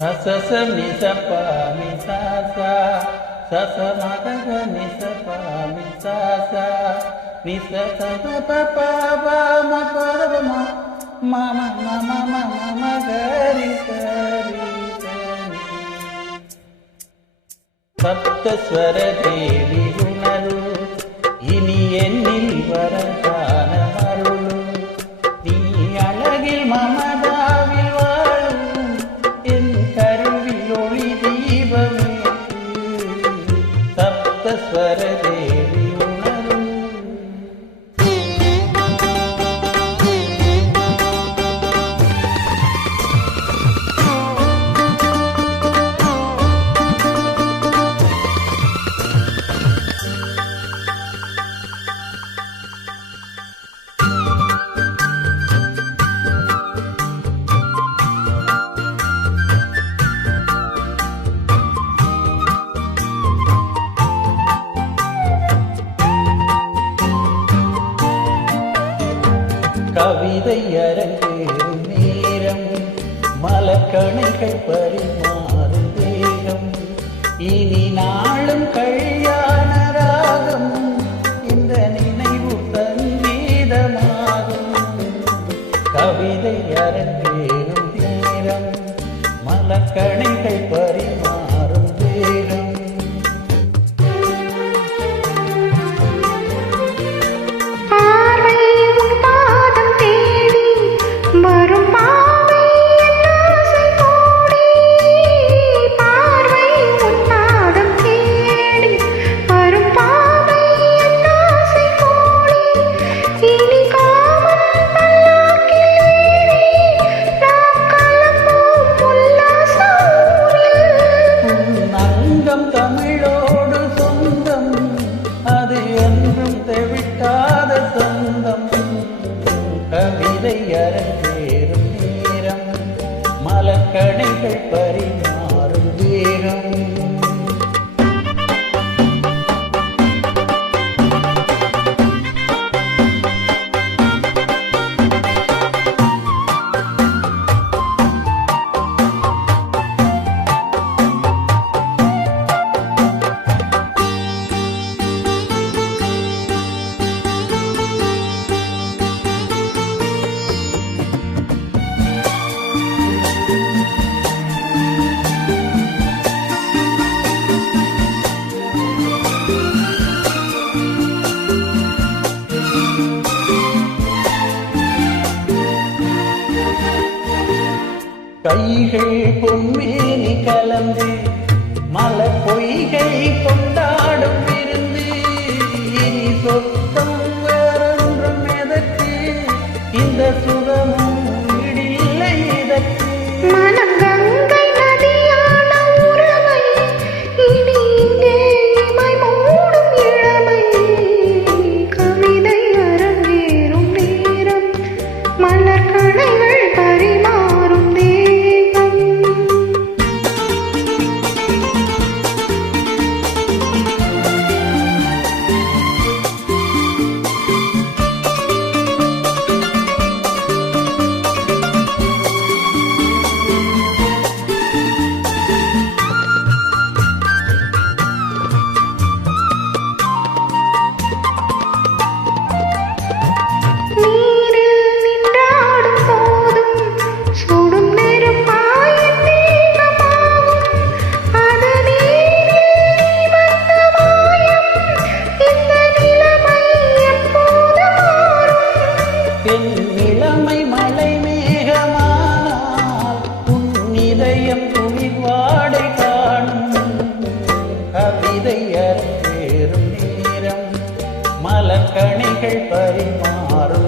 సస సప్త స్వర దేవి ఇని ఎన్ని వరద கவிதை அரங்கேறும் நேரம் மலக்கணைகள் பரிமாறும் வேகம். இனி நாளும் கல்யாண ராகம் இந்த நினைவு சங்கீதமாகும். கவிதை அரங்கேறும் நேரம் மலக்கணைகள் பரி அங்கம் கைகள் பொன்மேனி கலந்து மலர் பொய்கை கொண்டாடும் இதயம் துளிர் வாடை காணும் கவிதையர் பேரும் நேரம் மலர்கணிகள் பரிமாறும்